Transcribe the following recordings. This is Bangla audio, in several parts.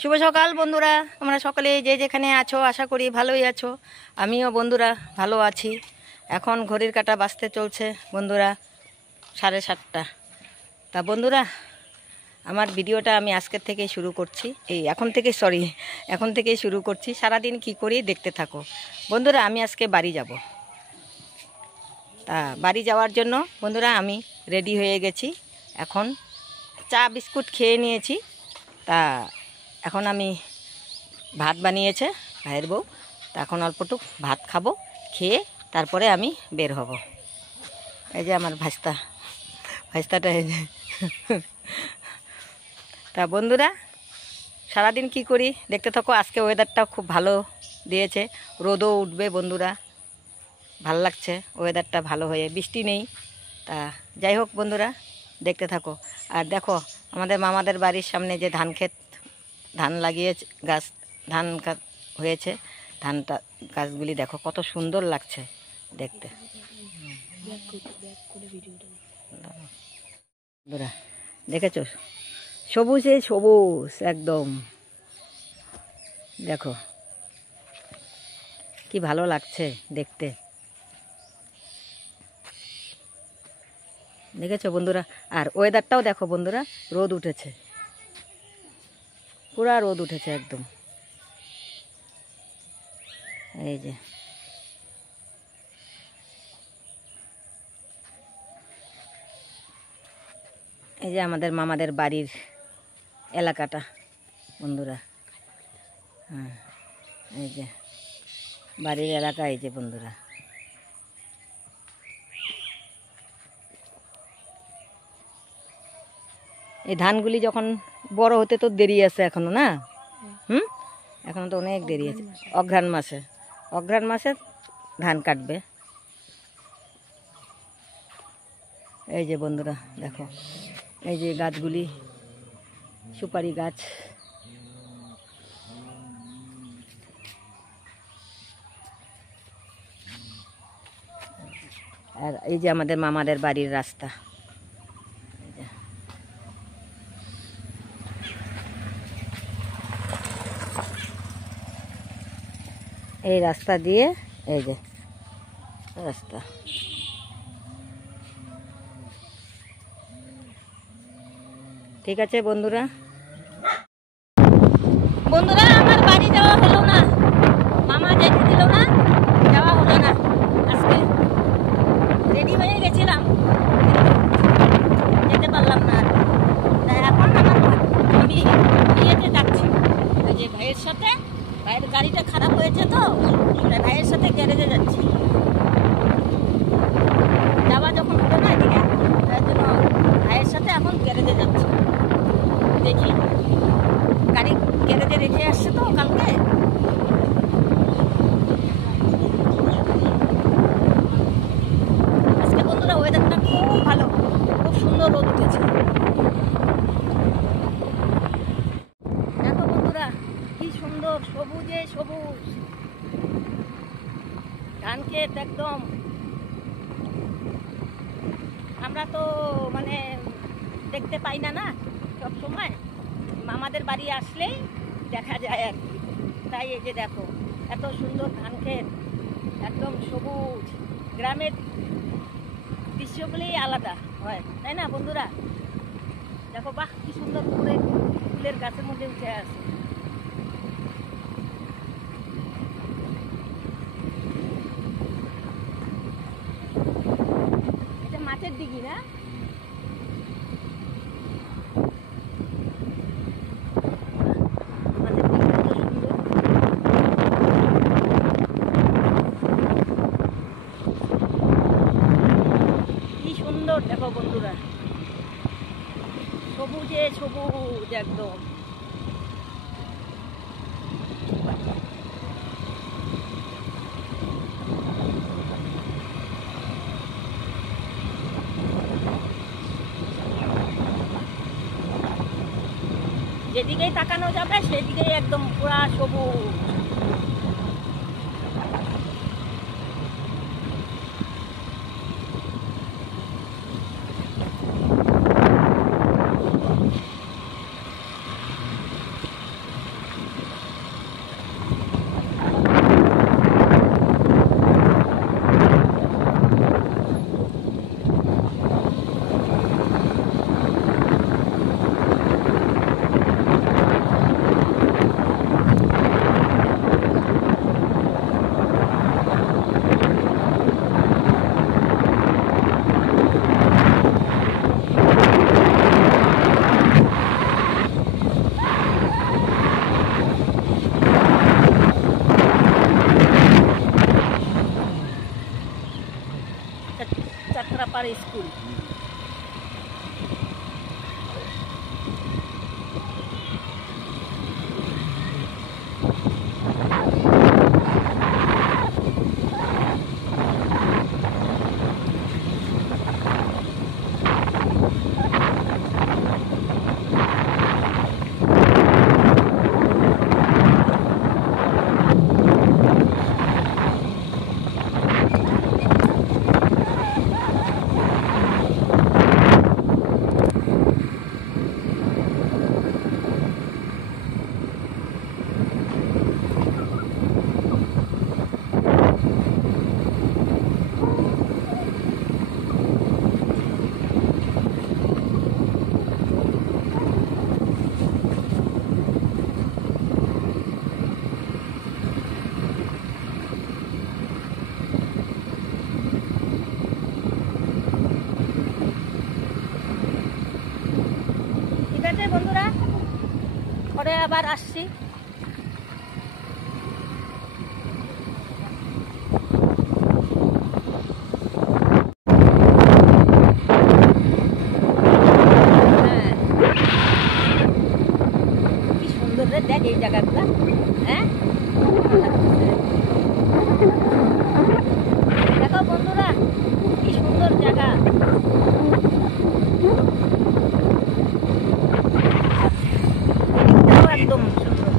শুভ সকাল বন্ধুরা, আমরা সকলে যে যেখানে আছো আশা করি ভালোই আছো। আমিও বন্ধুরা ভালো আছি। এখন ঘড়ির কাঁটা বাজতে চলছে বন্ধুরা 7:30। তা বন্ধুরা, আমার ভিডিওটা আমি আজকের থেকেই শুরু করছি, এখন থেকেই শুরু করছি। সারাদিন কি করি দেখতে থাকো বন্ধুরা। আমি আজকে বাড়ি যাব। তা বাড়ি যাওয়ার জন্য বন্ধুরা আমি রেডি হয়ে গেছি। এখন চা বিস্কুট খেয়ে নিয়েছি। তা এখন আমি ভাত বানিয়েছে ভাইয়ের বউ, তা এখন অল্পটুক ভাত খাবো, খেয়ে তারপরে আমি বের হব। এই যে আমার ভাইস্তাটা এই যে। তা বন্ধুরা, সারাদিন কি করি দেখতে থাকো। আজকে ওয়েদারটাও খুব ভালো দিয়েছে, রোদও উঠবে বন্ধুরা, ভাল লাগছে ওয়েদারটা ভালো হয়ে, বৃষ্টি নেই। তা যাই হোক বন্ধুরা, দেখতে থাকো। আর দেখো আমাদের মামাদের বাড়ির সামনে যে ধান লাগিয়েছে, ধান হয়েছে, ধানটা গাছগুলি দেখো কত সুন্দর লাগছে দেখতে বন্ধুরা। দেখেছো সবুজে সবুজ একদম, দেখো কি ভালো লাগছে দেখতে, দেখেছো বন্ধুরা। আর ওয়েদারটাও দেখো বন্ধুরা, রোদ উঠেছে, পুরা রোদ উঠেছে একদম। এই যে আমাদের মামাদের বাড়ির এলাকাটা বন্ধুরা। হ্যাঁ, এই যে বাড়ির এলাকা, এই যে বন্ধুরা। এই ধানগুলি যখন বড় হতে তো দেরি আছে এখনো, না? এখনো তো অনেক দেরি আছে। অঘ্রাণ মাসে ধান কাটবে। এই যে বন্ধুরা দেখো, এই যে গাছগুলি সুপারি গাছ। আর এই যে আমাদের মামাদের বাড়ির রাস্তা। এই রাস্তা দিয়ে, এই যে রাস্তা। ঠিক আছে বন্ধুরা, আমার বাড়ি যাওয়া হলো না, মামা যেতে দিল না, যাওয়া হলো না। আজকে রেডি হয়ে গেছিলাম, যেতে পারলাম না। তাই এখন আমি বিয়েতে যাচ্ছি, ওই যে ভাইয়ের সাথে। ভাইয়ের গাড়িটা খারাপ হয়েছে, তো তাই ভাইয়ের সাথে গ্যারেজে যাচ্ছি। যাওয়া যখন হলো না এদিকে, তার জন্য ভাইয়ের সাথে এখন গ্যারেজে যাচ্ছি। দেখি গাড়ি গ্যারেজে রেখে আসছে তো কালকে। আজকে বন্ধুরা ওয়েদারটা খুব ভালো, খুব সুন্দর রোদ উঠেছে। দেখো বন্ধুরা কি সুন্দর, সবুজে সবুজ ধান ক্ষেত একদম। আমরা তো মানে দেখতে পাই না, না সব সময়। মামাদের বাড়ি আসলেই দেখা যায় আর কি। তাই এই যে দেখো এত সুন্দর ধান ক্ষেত, একদম সবুজ। গ্রামের দৃশ্যগুলি আলাদা হয়, তাই না বন্ধুরা? দেখো বাহ কি সুন্দর ফুলের গাছের মধ্যে উঠে আছে। এটা মাছের দিঘি, না? দেখো বন্ধুরা সবুজে সবুজ একদম। যেদিকেই তাকানো যাবে সেদিকেই একদম পুরা সবুজ। ঘুরে আবার আসছি। কি সুন্দর রে, দেখ এই জায়গাগুলো। হ্যাঁ দেখো বন্ধুরা, কি সুন্দর জায়গা। একদম সুন্দর।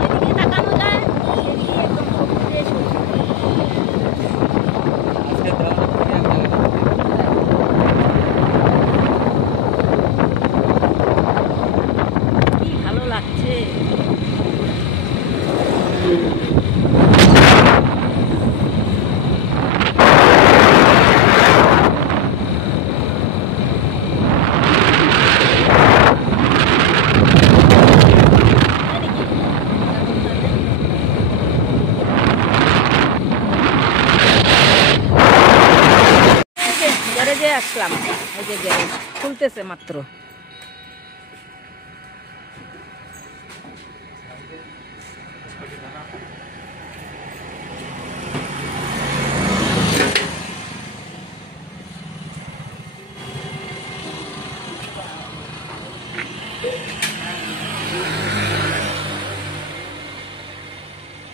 যেদিকে তাকানো যায় সেদিকে একদম সবুজে সবুজ। কি ভালো লাগছে। গ্যারেজে আসলাম, এই যে গ্যারেজ খুলতেছে মাত্র।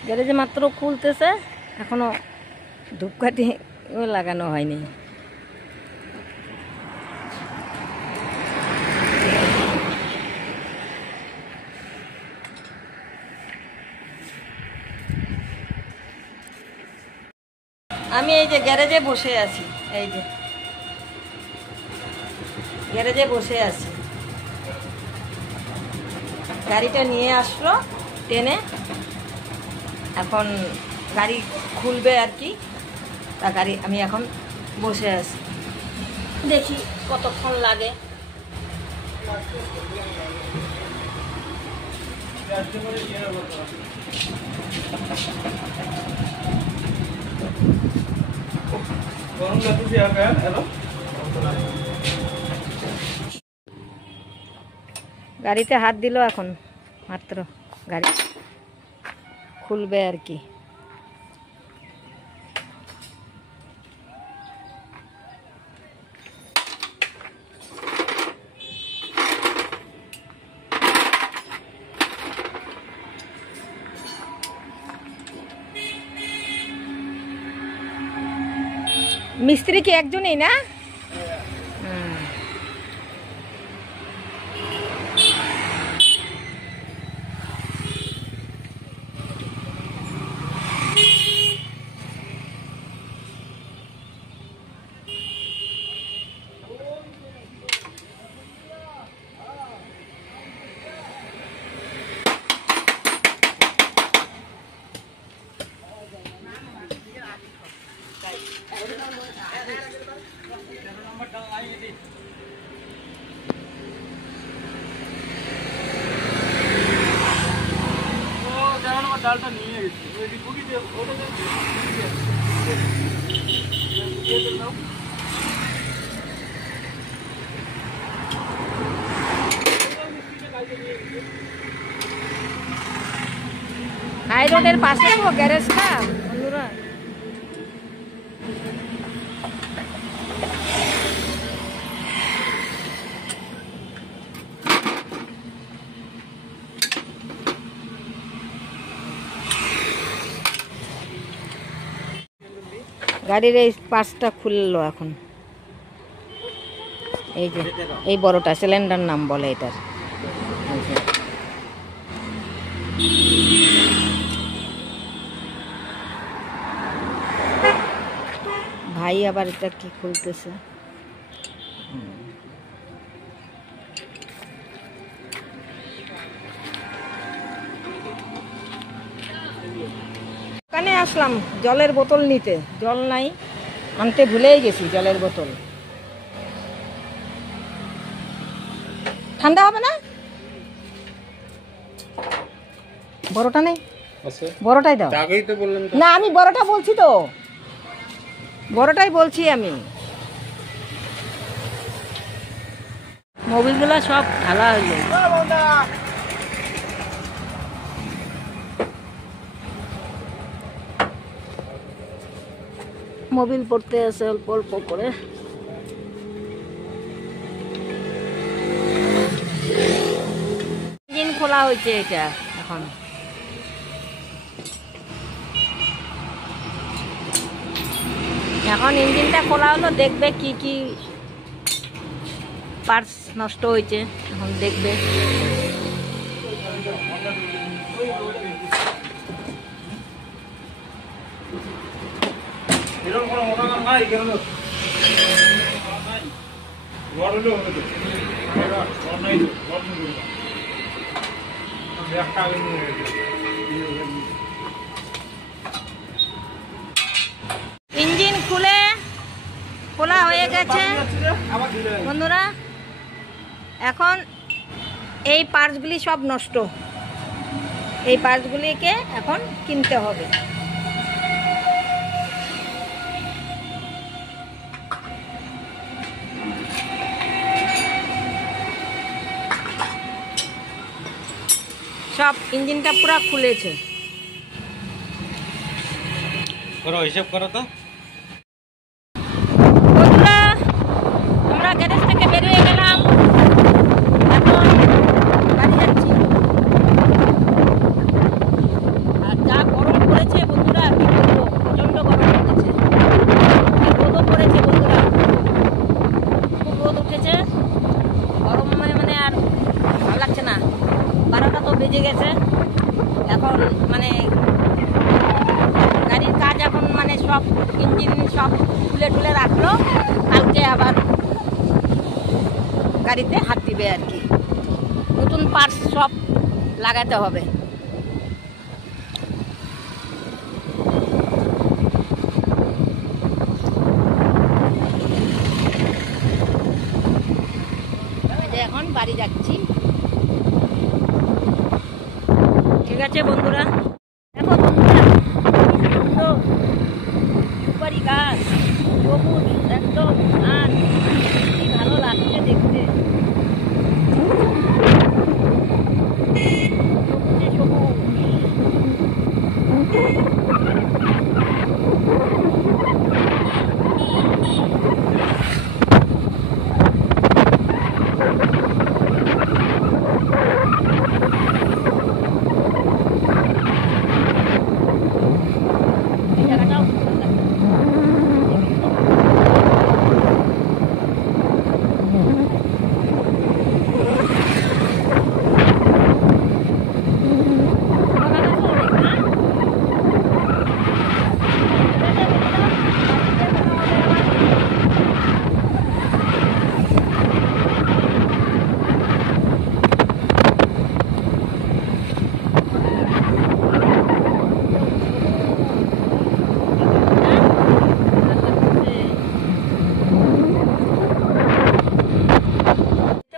গ্যারেজে মাত্র খুলতেছে, এখনো ধূপকাঠি লাগানো হয়নি। আমি এই যে গ্যারেজে বসে আছি, এই যে গ্যারেজে বসে আছি। গাড়িটা নিয়ে আসলো টেনে, এখন গাড়ি খুলবে আর কি। তা গাড়ি আমি এখন বসে আছি, দেখি কতক্ষণ লাগে। গাড়িতে হাত দিল, এখন মাত্র গাড়ি খুলবে আর কি। মিস্ত্রি কি একজনই না? ডালটা নিয়ে গেছি ওই বুকি দিয়ে ওটা দিয়ে দাও। হাই রোডের পাশে তো গ্যারেজটা বন্ধুরা। গাড়ির এই পাশটা খুললো এখন, এই যে এই বড়টা সিলিন্ডার নাম বলে এটার। ভাই আবার এটা কি খুলতেছে। দোকানে আসলাম জলের বোতল নিতে, জল নাই, আনতে ভুলেই গেছি জলের বোতল। ঠান্ডা হবে না? বড়টা নেই? বড়টাই দাও। না আমি বড়টা বলছি তো, বড়টাই বলছি আমি। মোবিলগুলো সব ঢালা হইলো। মোবিল পড়তে আছে অল্প অল্প করে। ইঞ্জিন খোলা হয়েছে এটা এখন। এখন ইঞ্জিনটা খোলা হলো, দেখবে কি কি পার্টস নষ্ট হয়েছে এখন দেখবে। এরকম কোনো মোটা কাম নাই কেন? রড হলেও হবে তো। রড নাই তো, রড নেই তো। একটা আগে নিয়ে গেছে। ইঞ্জিন খোলা হয়ে গেছে বন্ধুরা। এখন এই পার্টসগুলি সব নষ্ট, এই পার্টসগুলিকে এখন কিনতে হবে। সব ইঞ্জিনটা পুরো খুলেছে। করো হিসাব করো তো। বন্ধুরা আমরা গ্যারেজ থেকে বেরিয়ে গেলাম, এখন বাড়ি যাচ্ছি। আর যা গরম পড়েছে বন্ধুরা, কি বলবো, প্রচণ্ড গরম পড়েছে। রোদও পড়েছে বন্ধুরা, খুব রোদ উঠেছে। গরম মানে আর ভালো লাগছে না। 12টা তো বেজে গেছে। এখন মানে গাড়ির কাজ এখন মানে সব ইঞ্জিন সব খুলে রাখলো, কালকে আবার গাড়িতে হাত দিবে আর কি। নতুন পার্টস সব লাগাতে হবে। এখন বাড়ি যাচ্ছি। ঠিক আছে বন্ধুরা, দেখো বন্ধুরা কি সুন্দর সুপারি গাছ, সবুজ একদম, আর কি ভালো লাগছে দেখতে। সবুজে সবুজ। এই জায়গাটাও সুন্দর লাগছে।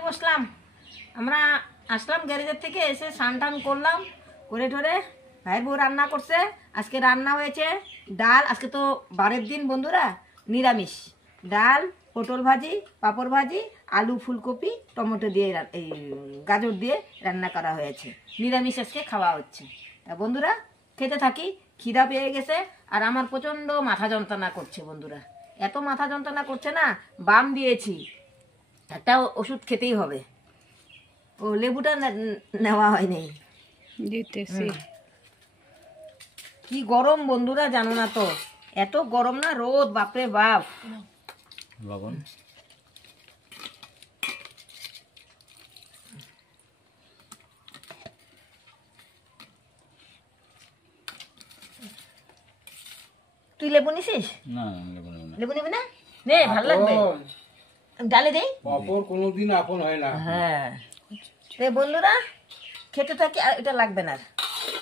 বসলাম, আমরা আসলাম গ্যারেজের থেকে, এসে স্নান টান করলাম, করে টোরে ভাই বউ রান্না করছে। আজকে রান্না হয়েছে ডাল, আজকে তো বারের দিন বন্ধুরা, নিরামিষ। ডাল, পটল ভাজি, পাঁপড় ভাজি, আলু, ফুলকপি, টমেটো দিয়ে এই গাজর দিয়ে রান্না করা হয়েছে। নিরামিষ আজকে খাওয়া হচ্ছে। তা বন্ধুরা খেতে থাকি, খিদা পেয়ে গেছে। আর আমার প্রচণ্ড মাথা যন্ত্রণা করছে বন্ধুরা, এত মাথা যন্ত্রণা করছে না, বাম দিয়েছি, একটা ওষুধ খেতেই হবে। ও লেবুটা নেওয়া হয়নি, দিতেছি। কি গরম বন্ধুরা জানো না তো, এত গরম না, রোদ, বাপরে বাপ। লবণ তুই লেবু নিছিস? না লবণ না। লেবু নিবি না? নে, ভালো লাগবে, ডালে দেই। অপর কোনোদিন আপন হয় না। হ্যাঁ রে বন্ধুরা, খেতে থাকি। আর এটা লাগবে না,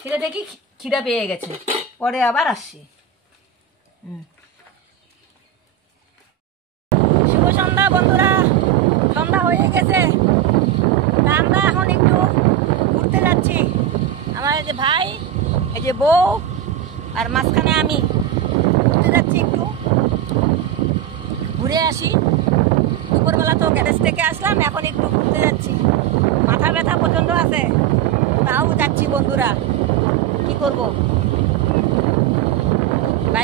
খেতে থাকি, খিদা পেয়ে গেছে, পরে আবার আসছি। শুভ সন্ধ্যা বন্ধুরা, সন্ধ্যা হয়ে গেছে। তা আমরা এখন একটু ঘুরতে যাচ্ছি। আমার এই যে ভাই, এই যে বউ, আর মাঝখানে আমি ঘুরতে যাচ্ছি, একটু ঘুরে আসি। দুপুরবেলা তো গ্যারেজ থেকে আসলাম, এখন একটু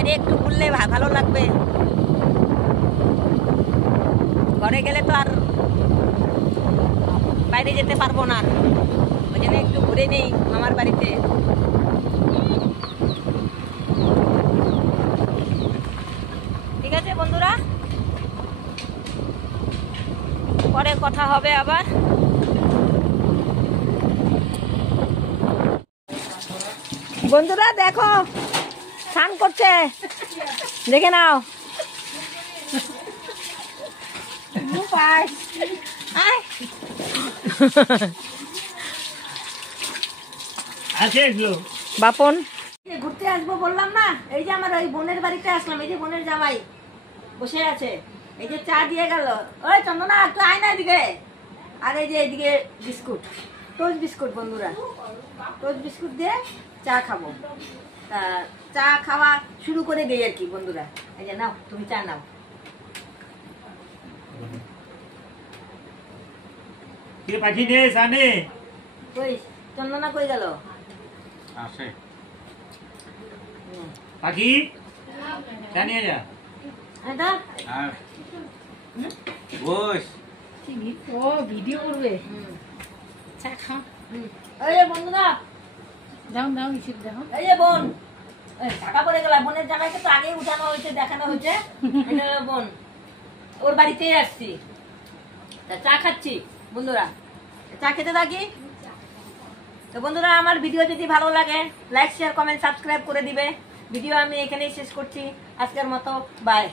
বাইরে একটু ঘুরলে ভালো লাগবে, ঘরে গেলে তো আর বাইরে যেতে পারবো না, ওই জন্য একটু ঘুরে নেই মামার বাড়িতে। ঠিক আছে বন্ধুরা, পরে কথা হবে আবার। বন্ধুরা দেখো স্নান করছে, দেখে নাও। আয়। আছে এগুলো বাপন ঘুরতে আসবো বললাম না, এই যে আমার ওই বোনের বাড়িতে আসলাম, এই যে বোনের জামাই বসে আছে, এই যে চা দিয়ে গেল। ওই চন্দনা একটু আয় না এদিকে। আর এই যে এদিকে বিস্কুট, টোস্ট বিস্কুট বন্ধুরা, টোস্ট বিস্কুট দিয়ে চা খাবো। তা চা খাওয়া শুরু করে দেই আর কি বন্ধুরা। এই যে নাও, তুমি চা নাও। কে পাখি নিয়ে জানে কই চন্দনা কই গেল? আসে পাখি জানিয়ে যা এটা আর বস ও ভিডিও করবে, চা খাও, এই যে বন্ধুরা, দাও দাও ইসে দাও। এই যে বোন, টাকা পড়ে গেল। বোনের জামাইকে তো আগেই উঠানো হয়েছে, দেখানো হয়েছে। এটা হলো বোন, ওর বাড়িতেই আসছি, তা চা খাচ্ছি বন্ধুরা। চা খেতে থাকি। তো বন্ধুরা, আমার ভিডিও যদি ভালো লাগে লাইক শেয়ার কমেন্ট সাবস্ক্রাইব করে দিবে। ভিডিও আমি এখানেই শেষ করছি আজকের মতো। বাই।